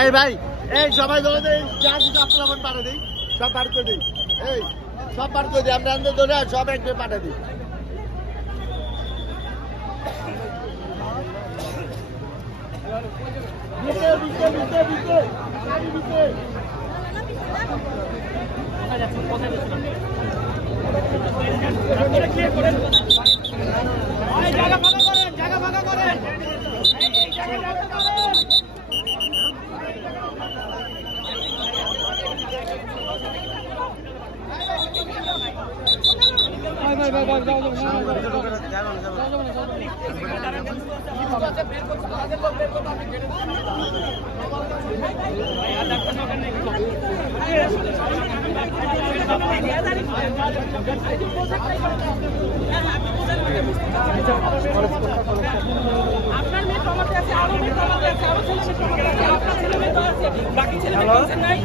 এই ভাই এই সবাই ধরে দেই যা কিছু আপন পাঠা দিই সব বার করে দিই এই সব বার করে দিই আমরা আনতে ধরে সব একবার পাঠা দিই আপনার মেয়ে টমাটো আছে আরো মেয়ে টমাটো আছে আরো ছেলে মেয়ে টমাটো আছে আপনার ছেলে মেয়ে তো আছে বাকি ছেলে মেয়ে নাই